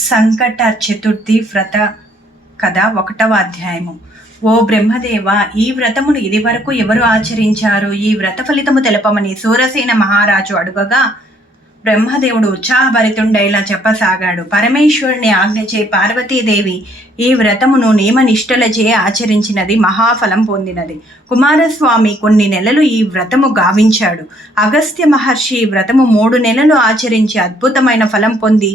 సంకట చతుర్థి వ్రత కథ 1వ అధ్యాయము. ఓ బ్రహ్మదేవ, ఈ వ్రతమును ఇదివరకు ఎవరు ఆచరించారు? ఈ వ్రత ఫలితము తెలపమని సూరసేన మహారాజు అడుగగా బ్రహ్మదేవుడు ఉత్సాహభరితుండై ఇలా చెప్పసాగాడు. పరమేశ్వరుని ఆజ్ఞచే పార్వతీదేవి ఈ వ్రతమును నియమనిష్టలచే ఆచరించినది, మహాఫలం పొందినది. కుమారస్వామి కొన్ని నెలలు ఈ వ్రతము గావించాడు. అగస్త్య మహర్షి ఈ వ్రతము 3 నెలలు ఆచరించి అద్భుతమైన ఫలం పొంది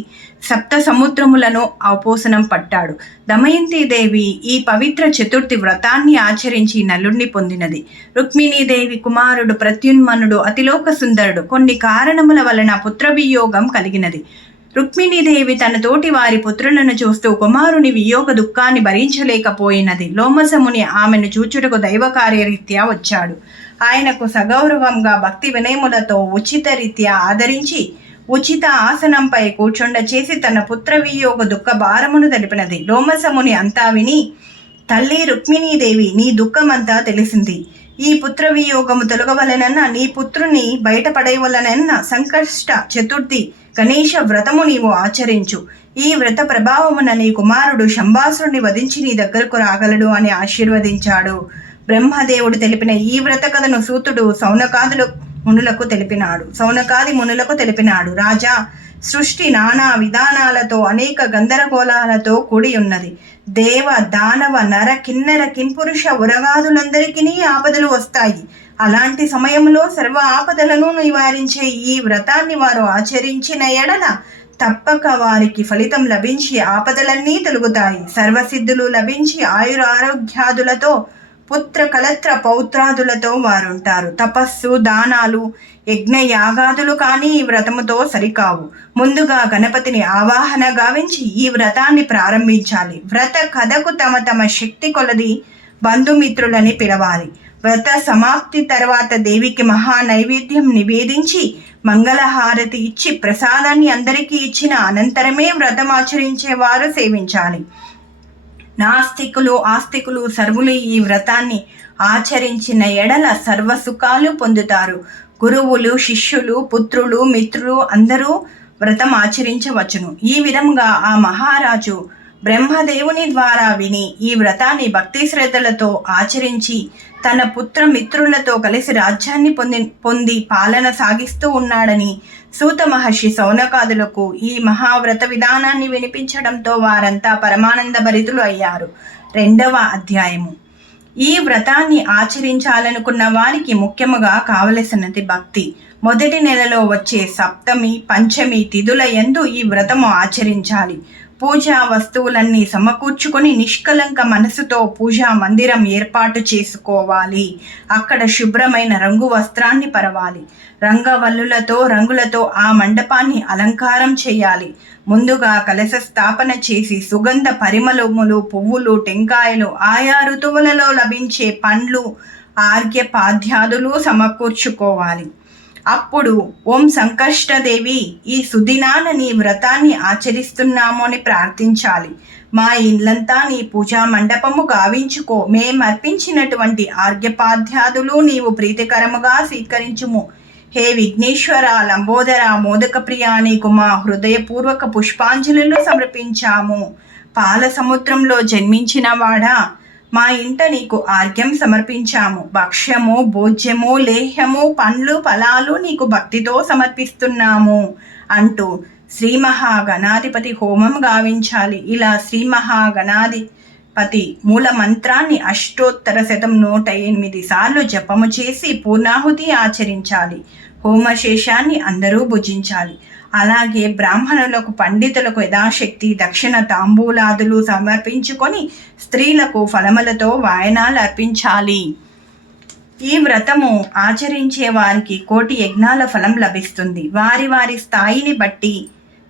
సప్త సముద్రములను అవపోసనం పట్టాడు. దమయంతీదేవి ఈ పవిత్ర చతుర్థి వ్రతాన్ని ఆచరించి నలుణ్ణి పొందినది. రుక్మిణీదేవి కుమారుడు ప్రత్యున్మనుడు అతిలోక సుందరుడు. కొన్ని కారణముల వలన పుత్రవియోగం కలిగినది. రుక్మిణీదేవి తన తోటి వారి పుత్రులను చూస్తూ కుమారుని వియోగ దుఃఖాన్ని భరించలేకపోయినది. లోమసముని ఆమెను చూచుటకు దైవకార్యరీత్యా వచ్చాడు. ఆయనకు సగౌరవంగా భక్తి వినయములతో ఉచిత రీత్యా ఆదరించి ఉచిత ఆసనంపై కూర్చుండ చేసి తన పుత్ర వియోగ దుఃఖ భారమును తెలిపినది. లోమసముని అంతా విని, తల్లి రుక్మిణీదేవి, నీ దుఃఖమంతా తెలిసింది. ఈ పుత్ర వియోగము తొలగవలనన్న, నీ పుత్రుని బయటపడేయవలనన్న సంకష్ట చతుర్థి గణేష వ్రతము నీవు ఆచరించు. ఈ వ్రత ప్రభావమున నీ కుమారుడు శంబాసురుని వధించి నీ దగ్గరకు రాగలడు అని ఆశీర్వదించాడు. బ్రహ్మదేవుడు తెలిపిన ఈ వ్రత కథను సూతుడు సౌనకాది మునులకు తెలిపినాడు. రాజా, సృష్టి నానా విధానాలతో అనేక గందరగోళాలతో కూడి ఉన్నది. దేవ దానవ నర కిన్నెర కింపురుష ఉరగాదులందరికీ ఆపదలు వస్తాయి. అలాంటి సమయంలో సర్వ ఆపదలను నివారించే ఈ వ్రతాన్ని వారు ఆచరించిన ఎడల తప్పక వారికి ఫలితం లభించి ఆపదలన్నీ తొలగుతాయి. సర్వసిద్ధులు లభించి ఆయురారోగ్యాదులతో పుత్ర కలత్ర పౌత్రాదులతో వారుంటారు. తపస్సు, దానాలు, యజ్ఞ యాగాదులు కానీ ఈ వ్రతముతో సరికావు. ముందుగా గణపతిని ఆవాహన గావించి ఈ వ్రతాన్ని ప్రారంభించాలి. వ్రత కథకు తమ తమ శక్తి కొలది బంధుమిత్రులని పిలవాలి. వ్రత సమాప్తి తర్వాత దేవికి మహా నైవేద్యం నివేదించి మంగళహారతి ఇచ్చి ప్రసాదాన్ని అందరికీ ఇచ్చిన అనంతరమే వ్రతం ఆచరించేవారు సేవించాలి. నాస్తికులు ఆస్తికులు సర్వులు ఈ వ్రతాన్ని ఆచరించిన ఎడల సర్వసుఖాలు పొందుతారు. గురువులు, శిష్యులు, పుత్రులు, మిత్రులు అందరూ వ్రతం ఆచరించవచ్చును. ఈ విధంగా ఆ మహారాజు బ్రహ్మదేవుని ద్వారా విని ఈ వ్రతాన్ని భక్తి శ్రద్ధలతో ఆచరించి తన పుత్ర మిత్రులతో కలిసి రాజ్యాన్ని పొంది పాలన సాగిస్తూ ఉన్నాడని సూత మహర్షి సౌనకాదులకు ఈ మహావ్రత విధానాన్ని వినిపించడంతో వారంతా పరమానంద భరితులు అయ్యారు. 2వ అధ్యాయము. ఈ వ్రతాన్ని ఆచరించాలనుకున్న వారికి ముఖ్యముగా కావలసినది భక్తి. మొదటి నెలలో వచ్చే సప్తమి, పంచమి తిథుల యందు ఈ వ్రతము ఆచరించాలి. పూజా వస్తువులన్నీ సమకూర్చుకొని నిష్కలంక మనసుతో పూజా మందిరం ఏర్పాటు చేసుకోవాలి. అక్కడ శుభ్రమైన రంగు వస్త్రాన్ని పరవాలి. రంగులతో ఆ మండపాన్ని అలంకారం చేయాలి. ముందుగా కలశ స్థాపన చేసి సుగంధ పరిమళములు, పువ్వులు, టెంకాయలు, ఆయా ఋతువులలో లభించే పండ్లు, ఆర్ఘ్యపాద్యాదులు సమకూర్చుకోవాలి. అప్పుడు ఓం సంకష్టదేవి, ఈ సుదినాన నీ వ్రతాన్ని ఆచరిస్తున్నాము అని ప్రార్థించాలి. మా ఇల్లంతా నీ పూజా మండపము గావించుకో. మేమర్పించినటువంటి ఆర్ఘ్యపాద్యాదులు నీవు ప్రీతికరముగా స్వీకరించుము. హే విఘ్నేశ్వర, లంబోదర, మోదక ప్రియా, నీకు మా హృదయపూర్వక పుష్పాంజలులు సమర్పించాము. పాల సముద్రంలో జన్మించిన వాడా, మా ఇంట నీకు ఆర్ఘ్యం సమర్పించాము. భక్ష్యము, భోజ్యము, లేహ్యము, పండ్లు, ఫలాలు నీకు భక్తితో సమర్పిస్తున్నాము అంటూ శ్రీ మహాగణాధిపతి హోమం గావించాలి. ఇలా శ్రీ మహాగణాధిపతి మూల మంత్రాన్ని అష్టోత్తర శతం 108 సార్లు జపము చేసి పూర్ణాహుతి ఆచరించాలి. హోమశేషాన్ని అందరూ భుజించాలి. అలాగే బ్రాహ్మణులకు, పండితులకు యథాశక్తి దక్షిణ తాంబూలాదులు సమర్పించుకొని స్త్రీలకు ఫలములతో వాయనాలు అర్పించాలి. ఈ వ్రతము ఆచరించే వారికి 1,000,000 యజ్ఞాల ఫలం లభిస్తుంది. వారి వారి స్థాయిని బట్టి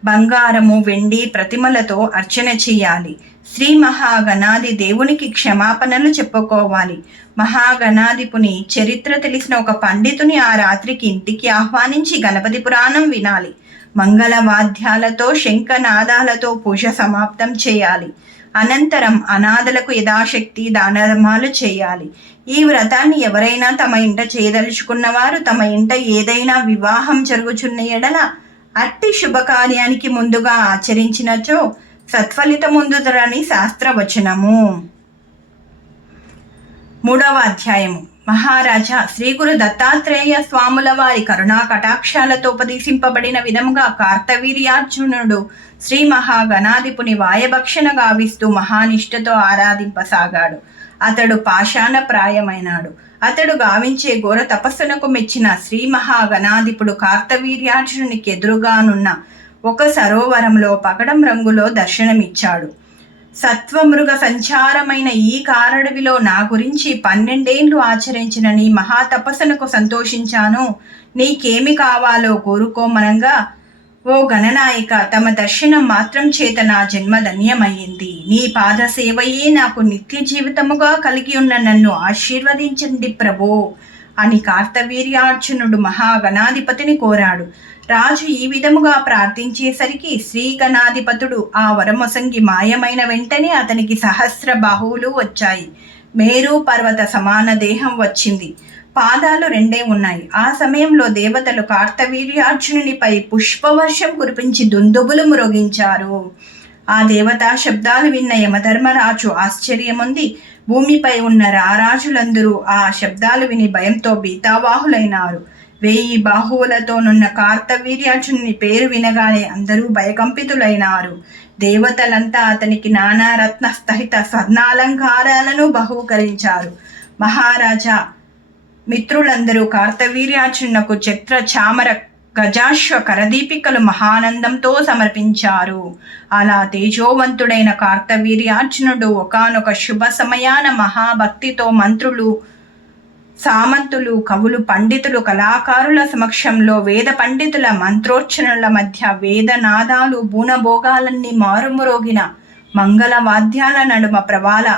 బంగారము, వెండి ప్రతిమలతో అర్చన చేయాలి. శ్రీ మహాగణాది దేవునికి క్షమాపణలు చెప్పుకోవాలి. మహాగణాధిపుని చరిత్ర తెలిసిన ఒక పండితుని ఆ రాత్రికి ఇంటికి ఆహ్వానించి గణపతి పురాణం వినాలి. మంగళవాద్యాలతో శంఖనాదాలతో పూజ సమాప్తం చేయాలి. అనంతరం అనాథలకు యథాశక్తి దానధర్మాలు చేయాలి. ఈ వ్రతాన్ని ఎవరైనా తమ ఇంట చేయదలుచుకున్నవారు తమ ఇంట ఏదైనా వివాహం జరుగుచున్న ఎడల అట్టి శుభకార్యానికి ముందుగా ఆచరించినచో సత్ఫలితముందుదరని శాస్త్రవచనము. 3వ అధ్యాయము. మహారాజా, శ్రీ గురు దత్తాత్రేయ స్వాముల వారి కరుణా కటాక్షాలతో ఉపదేశింపబడిన విధముగా కార్తవీర్యార్జునుడు శ్రీ మహాగణాధిపుని వాయభక్షణ గావిస్తూ మహానిష్టతో ఆరాధింపసాగాడు. అతడు పాషాణ ప్రాయమైనాడు. అతడు గావించే ఘోర తపస్సునకు మెచ్చిన శ్రీ మహాగణాధిపుడు కార్తవీర్యార్జునునికి ఎదురుగానున్న ఒక సరోవరంలో పగడం రంగులో దర్శనమిచ్చాడు. సత్వమృగ సంచారమైన ఈ కారడవిలో నా గురించి 12 ఏళ్ళు ఆచరించిన నీ మహాతపస్సునకు సంతోషించాను. నీకేమి కావాలో కోరుకోమనంగా, ఓ గణనాయక, తమ దర్శనం మాత్రం చేత నా జన్మ ధన్యమయ్యింది. నీ పాద సేవయే నాకు నిత్య జీవితముగా కలిగి ఉన్న నన్ను ఆశీర్వదించండి ప్రభో అని కార్తవీర్యార్జునుడు మహాగణాధిపతిని కోరాడు. రాజు ఈ విధముగా ప్రార్థించేసరికి శ్రీ గణాధిపతుడు ఆ వరమొసంగి మాయమైన వెంటనే అతనికి సహస్ర బాహువులు వచ్చాయి. మేరు పర్వత సమాన దేహం వచ్చింది. పాదాలు 2 ఉన్నాయి. ఆ సమయంలో దేవతలు కార్తవీర్యార్జునునిపై పుష్పవర్షం కురిపించి దుందుబులు మ్రోగించారు. ఆ దేవతా శబ్దాలు విన్న యమధర్మరాజు ఆశ్చర్యముంది. భూమిపై ఉన్న రారాజులందరూ ఆ శబ్దాలు విని భయంతో భీతావాహులైనారు. 1000 బాహువులతోనున్న కార్తవీర్యార్జునుని పేరు వినగానే అందరూ భయకంపితులైనారు. దేవతలంతా అతనికి నానారత్న స్థిత స్వర్ణాలంకారాలను బహూకరించారు. మహారాజా, మిత్రులందరూ కార్తవీర్యార్జునకు చక్ర చామర గజాశ్వ కరదీపికలు మహానందంతో సమర్పించారు. అలా తేజోవంతుడైన కార్తవీర్యార్జునుడు ఒకానొక శుభ సమయాన మహాభక్తితో మంత్రులు, సామంతులు, కవులు, పండితులు, కళాకారుల సమక్షంలో వేద పండితుల మంత్రోచ్చరణల మధ్య వేదనాదాలు, బూనభోగాలన్నీ మారుమురోగిన మంగళ వాద్యాల నడుమ ప్రవాల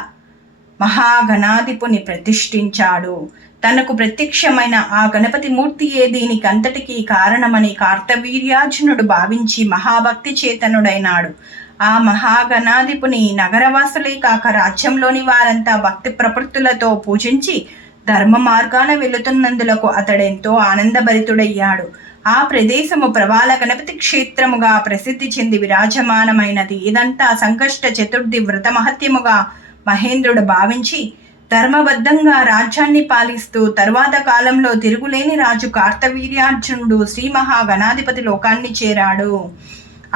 మహాగణాధిపుని ప్రతిష్ఠించాడు. తనకు ప్రత్యక్షమైన ఆ గణపతి మూర్తియే దీనికి అంతటికీ కారణమని కార్తవీర్యార్జునుడు భావించి మహాభక్తి చేతనుడైనాడు. ఆ మహాగణాధిపుని నగరవాసులే కాక రాజ్యంలోని వారంతా భక్తి ప్రపృత్తులతో పూజించి ధర్మ మార్గాన వెళుతున్నందులకు అతడెంతో ఆనందభరితుడయ్యాడు. ఆ ప్రదేశము ప్రవాల గణపతి క్షేత్రముగా ప్రసిద్ధి చెంది విరాజమానమైనది. ఇదంతా సంకష్ట చతుర్థి వ్రత మహత్యముగా మహేంద్రుడు భావించి ధర్మబద్ధంగా రాజ్యాన్ని పాలిస్తూ తరువాత కాలంలో తిరుగులేని రాజు కార్తవీర్యార్జునుడు శ్రీ మహాగణాధిపతి లోకాన్ని చేరాడు.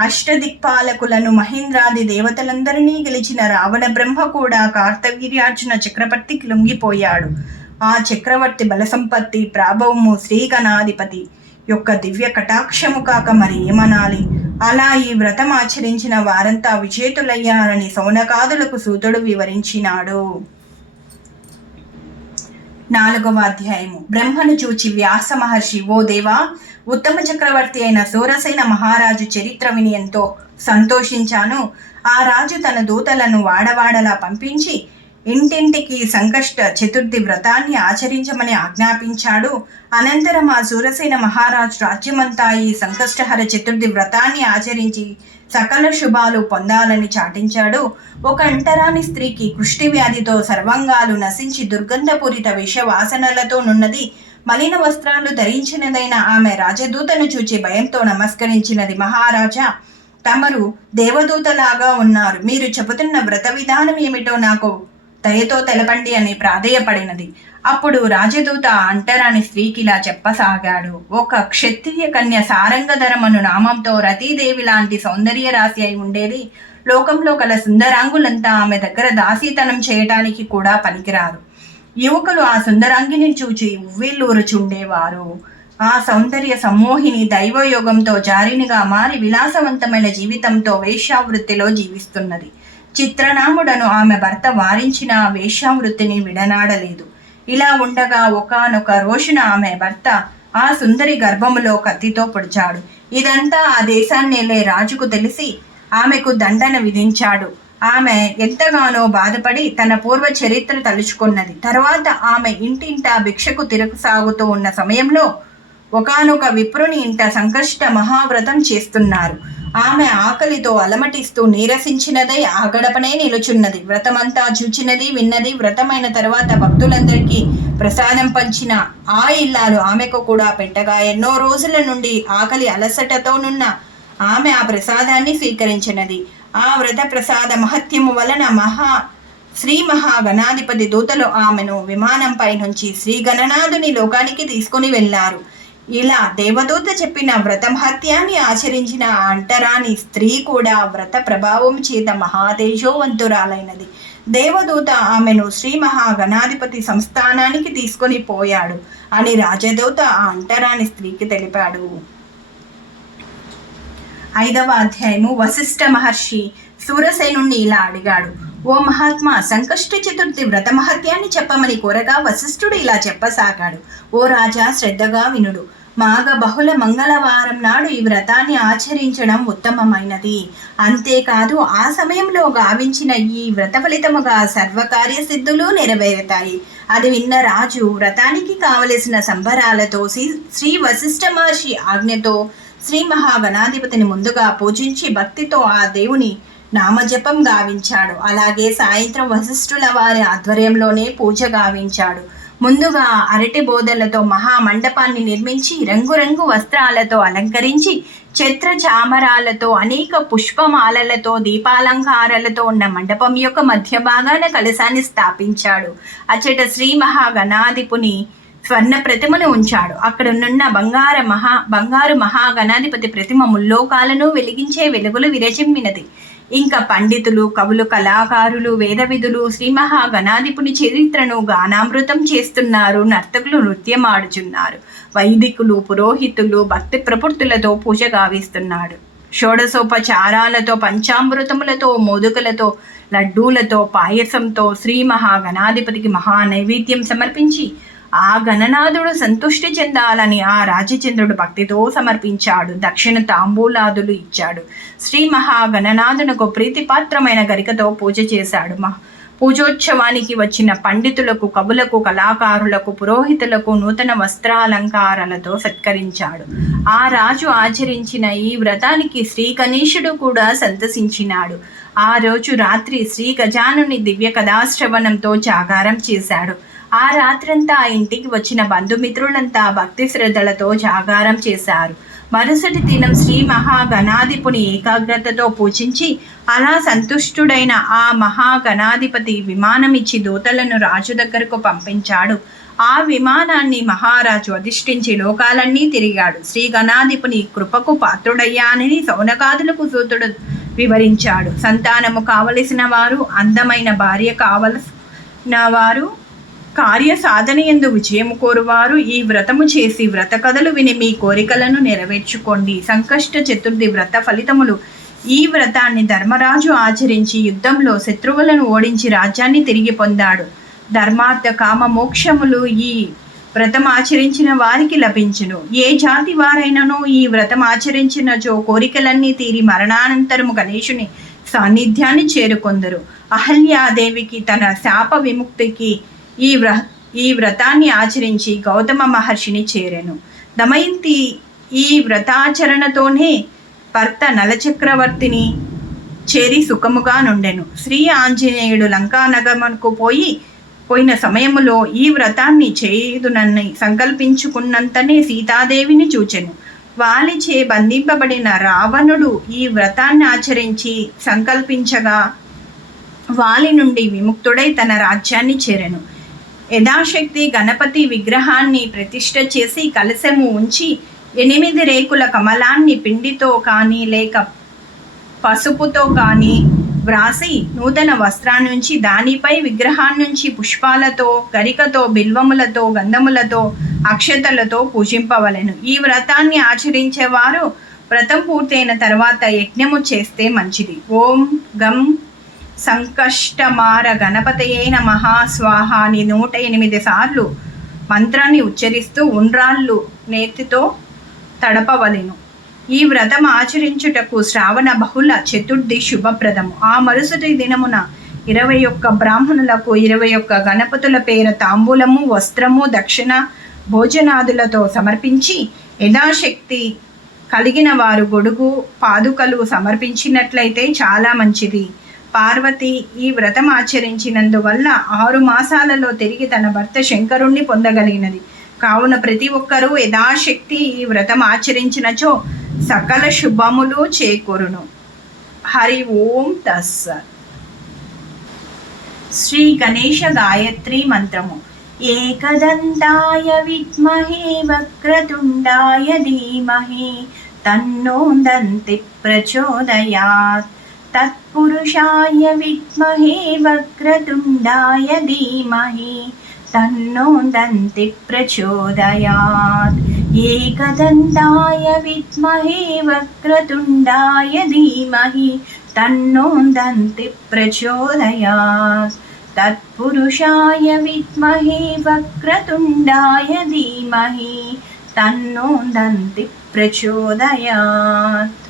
అష్టదిక్పాలకులను మహేంద్రాది దేవతలందరినీ గెలిచిన రావణ బ్రహ్మ కూడా కార్తవీర్యార్జున చక్రవర్తికి లొంగిపోయాడు. ఆ చక్రవర్తి బలసంపత్తి ప్రాభవము శ్రీ గణాధిపతి యొక్క దివ్య కటాక్షము కాక మరి ఏమనాలి. అలా ఈ వ్రతం ఆచరించిన వారంతా విజేతులయ్యారని సౌనకాదులకు సూతుడు వివరించినాడు. 4వ అధ్యాయము. బ్రహ్మను చూచి వ్యాస మహర్షి, ఓ దేవా, ఉత్తమ చక్రవర్తి అయిన సూరసేన మహారాజు చరిత్ర విని ఎంతో సంతోషించాను. ఆ రాజు తన దూతలను వాడవాడలా పంపించి ఇంటింటికి సంకష్ట చతుర్థి వ్రతాన్ని ఆచరించమని ఆజ్ఞాపించాడు. అనంతరం ఆ సూరసేన మహారాజు రాజ్యమంతా ఈ సంకష్టహర చతుర్థి వ్రతాన్ని ఆచరించి సకల శుభాలు పొందాలని చాటించాడు. ఒక అంటరాని స్త్రీకి కుష్టి వ్యాధితో సర్వంగాలు నశించి దుర్గంధపూరిత విషవాసనలతో నున్నది. మలిన వస్త్రాలు ధరించినదైన ఆమె రాజదూతను చూచి భయంతో నమస్కరించినది. మహారాజా, తమరు దేవదూతలాగా ఉన్నారు. మీరు చెబుతున్న వ్రత విధానం ఏమిటో నాకు దయతో తెలపండి అని ప్రాధేయపడినది. అప్పుడు రాజదూత అంటరాని స్త్రీకి ఇలా చెప్పసాగాడు. ఒక క్షత్రియ కన్య సారంగధరమను నామంతో రతీదేవి లాంటి సౌందర్య రాశి అయి ఉండేది. లోకంలో కల సుందరాంగులంతా ఆమె దగ్గర దాసీతనం చేయటానికి కూడా పనికిరారు. యువకులు ఆ సుందరాంగిని చూచి ఉవ్విళ్ళూరుచుండేవారు. ఆ సౌందర్య సమ్మోహిని దైవయోగంతో జారినిగా మారి విలాసవంతమైన జీవితంతో వేశ్యావృత్తిలో జీవిస్తున్నది. చిత్రనాముడను ఆమె భర్త వారించిన ఆ వేశ్యావృత్తిని విడనాడలేదు. ఇలా ఉండగా ఒకానొక రోజున ఆమె భర్త ఆ సుందరి గర్భములో కత్తితో పొడిచాడు. ఇదంతా ఆ దేశాన్నేలే రాజుకు తెలిసి ఆమెకు దండన విధించాడు. ఆమె ఎంతగానో బాధపడి తన పూర్వ చరిత్ర తలుచుకున్నది. తర్వాత ఆమె ఇంటింటా భిక్షకు తిరగసాగుతూ ఉన్న సమయంలో ఒకానొక విప్రుని ఇంట సంకష్ట మహావ్రతం చేస్తున్నారు. ఆమె ఆకలితో అలమటిస్తూ నీరసించినదై ఆ గడపనే నిలుచున్నది. వ్రతమంతా చూచినది, విన్నది. వ్రతమైన తరువాత భక్తులందరికీ ప్రసాదం పంచిన ఆ ఇల్లాలు ఆమెకు కూడా పెట్టగా ఎన్నో రోజుల నుండి ఆకలి అలసటతోనున్న ఆమె ఆ ప్రసాదాన్ని స్వీకరించినది. ఆ వ్రత ప్రసాద మహత్యము వలన శ్రీ మహాగణాధిపతి దూతలు ఆమెను విమానంపై నుంచి శ్రీ గణనాథుని లోకానికి తీసుకుని వెళ్ళారు. ఇలా దేవదూత చెప్పిన వ్రత మహత్యాన్ని ఆచరించిన అంటరాని స్త్రీ కూడా వ్రత ప్రభావం చేత మహాతేజోవంతురాలైనది. దేవదూత ఆమెను శ్రీ మహాగణాధిపతి సంస్థానానికి తీసుకొని పోయాడు అని రాజదూత ఆ అంటరాని స్త్రీకి తెలిపాడు. 5వ అధ్యాయము. వశిష్ఠ మహర్షి సూరసేనుణ్ణి ఇలా అడిగాడు: ఓ మహాత్మా, సంకష్ట చతుర్థి వ్రత మహత్యాన్ని చెప్పమని కోరగా వశిష్ఠుడు ఇలా చెప్పసాగాడు: ఓ రాజా, శ్రద్ధగా వినుడు. మాఘ బహుళ మంగళవారం నాడు ఈ వ్రతాన్ని ఆచరించడం ఉత్తమమైనది. అంతేకాదు, ఆ సమయంలో గావించిన ఈ వ్రత ఫలితముగా సర్వకార్య సిద్ధులు నెరవేరుతాయి. అది విన్న రాజు వ్రతానికి కావలసిన సంబరాలతో శ్రీ వశిష్ఠ మహర్షి ఆజ్ఞతో శ్రీ మహాగణాధిపతిని ముందుగా పూజించి భక్తితో ఆ దేవుని నామజపం గావించాడు. అలాగే సాయంత్రం వశిష్ఠుల వారి ఆధ్వర్యంలోనే పూజ గావించాడు. ముందుగా అరటి బోధలతో మహామండపాన్ని నిర్మించి రంగురంగు వస్త్రాలతో అలంకరించి ఛత్ర చామరాలతో అనేక పుష్పమాలలతో దీపాలంకారాలతో ఉన్న మండపం యొక్క మధ్య భాగాన కలశాన్ని స్థాపించాడు. అచ్చట శ్రీ మహాగణాధిపుని స్వర్ణ ప్రతిమను ఉంచాడు. అక్కడనున్న బంగారు మహాగణాధిపతి ప్రతిమ ముల్లోకాలను వెలిగించే వెలుగులు విరచిమ్మినది. ఇంకా పండితులు, కవులు, కళాకారులు, వేదవిధులు శ్రీ మహాగణాధిపుని చరిత్రను గానామృతం చేస్తున్నారు. నర్తకులు నృత్యమాడుచున్నారు. వైదికులు, పురోహితులు భక్తి ప్రపృత్తులతో పూజ గావిస్తున్నాడు. షోడశోపచారాలతో, పంచామృతములతో, మోదుకలతో, లడ్డూలతో, పాయసంతో శ్రీ మహాగణాధిపతికి మహానైవేద్యం సమర్పించి ఆ గణనాథుడు సంతుష్టి చెందాలని ఆ రాజచంద్రుడు భక్తితో సమర్పించాడు. దక్షిణ తాంబూలాదులు ఇచ్చాడు. శ్రీ మహాగణనాథునకు ప్రీతిపాత్రమైన గరికతో పూజ చేశాడు. పూజోత్సవానికి వచ్చిన పండితులకు, కవులకు, కళాకారులకు, పురోహితులకు నూతన వస్త్రాలంకారాలతో సత్కరించాడు. ఆ రాజు ఆచరించిన ఈ వ్రతానికి శ్రీ గణేశుడు కూడా సంతసించినాడు. ఆ రోజు రాత్రి శ్రీ గజానుని దివ్య కథాశ్రవణంతో జాగారం చేశాడు. ఆ రాత్రంతా ఆ ఇంటికి వచ్చిన బంధుమిత్రులంతా భక్తి శ్రద్ధలతో జాగారం చేశారు. మరుసటి దినం శ్రీ మహాగణాధిపుని ఏకాగ్రతతో పూజించి అలా సంతుష్టుడైన ఆ మహాగణాధిపతి విమానమిచ్చి దూతలను రాజు దగ్గరకు పంపించాడు. ఆ విమానాన్ని మహారాజు అధిష్ఠించి లోకాలన్నీ తిరిగాడు. శ్రీ గణాధిపుని కృపకు పాత్రుడయ్యానని సౌనకాదులకు సూతుడు వివరించాడు. సంతానము కావలసిన వారు, అందమైన భార్య కావలసిన వారు, కార్య సాధనయందు విజయము కోరువారు ఈ వ్రతము చేసి వ్రత కథలు విని మీ కోరికలను నెరవేర్చుకోండి. సంకష్ట చతుర్థి వ్రత ఫలితములు. ఈ వ్రతాన్ని ధర్మరాజు ఆచరించి యుద్ధంలో శత్రువులను ఓడించి రాజ్యాన్ని తిరిగి పొందాడు. ధర్మార్థ కామ మోక్షములు ఈ వ్రతం ఆచరించిన వారికి లభించును. ఏ జాతి వారైనను ఈ వ్రతం ఆచరించినచో కోరికలన్నీ తీరి మరణానంతరము గణేశుని సాన్నిధ్యాన్ని చేరుకొందరు. అహల్యాదేవికి తన శాప విముక్తికి ఈ వ్రతాన్ని ఆచరించి గౌతమ మహర్షిని చేరెను. దమయంతి ఈ వ్రతాచరణతోనే భర్త నలచక్రవర్తిని చేరి సుఖముగా నుండెను. శ్రీ ఆంజనేయుడు లంకానగరమునకు పోయిన సమయములో ఈ వ్రతాన్ని చేయుదునని సంకల్పించుకున్నంతనే సీతాదేవిని చూచెను. వాలిచే బంధింపబడిన రావణుడు ఈ వ్రతాన్ని ఆచరించి సంకల్పించగా వాలి నుండి విముక్తుడై తన రాజ్యాన్ని చేరెను. యథాశక్తి గణపతి విగ్రహాన్ని ప్రతిష్ఠ చేసి కలశము ఉంచి 8 రేకుల కమలాన్ని పిండితో కానీ లేక పసుపుతో కానీ వ్రాసి నూతన వస్త్రాన్నించి దానిపై విగ్రహాన్నించి పుష్పాలతో, గరికతో, బిల్వములతో, గంధములతో, అక్షతలతో పూజింపవలెను. ఈ వ్రతాన్ని ఆచరించేవారు వ్రతం పూర్తయిన తర్వాత యజ్ఞము చేస్తే మంచిది. ఓం గం సంకష్టమార గణపతయే నమః స్వాహ అని 108 సార్లు మంత్రాన్ని ఉచ్చరిస్తూ ఉండ్రాళ్ళు నేతితో తడపవలెను. ఈ వ్రతం ఆచరించుటకు శ్రావణ బహుళ చతుర్థి శుభప్రదము. ఆ మరుసటి దినమున 21 బ్రాహ్మణులకు 21 గణపతుల పేర తాంబూలము, వస్త్రము, దక్షిణ భోజనాదులతో సమర్పించి యథాశక్తి కలిగిన వారు గొడుగు పాదుకలు సమర్పించినట్లయితే చాలా మంచిది. పార్వతి ఈ వ్రతం ఆచరించినందువల్ల 6 మాసాలలో తిరిగి తన భర్త శంకరుణ్ణి పొందగలిగినది. కావున ప్రతి ఒక్కరూ యథాశక్తి ఈ వ్రతం ఆచరించినచో సకల శుభములు చేకూరును. హరి ఓం తస్సత్. శ్రీ గణేశ గాయత్రి మంత్రము. ఏకదంతాయ విద్మహే వక్రతుండాయ ధీమహి తన్నో దంతి ప్రచోదయాత్. తత్పురుషాయ విద్మహే వక్రతుండాయ ధీమహి తన్నో దంతి ప్రచోదయాత్. ఏకదంతాయ విద్మహే వక్రతుండాయ ధీమహి తన్నో దంతి ప్రచోదయాత్. తత్పురుషాయ విద్మహే వక్రతుండాయ ధీమహి తన్నో దంతి ప్రచోదయాత్.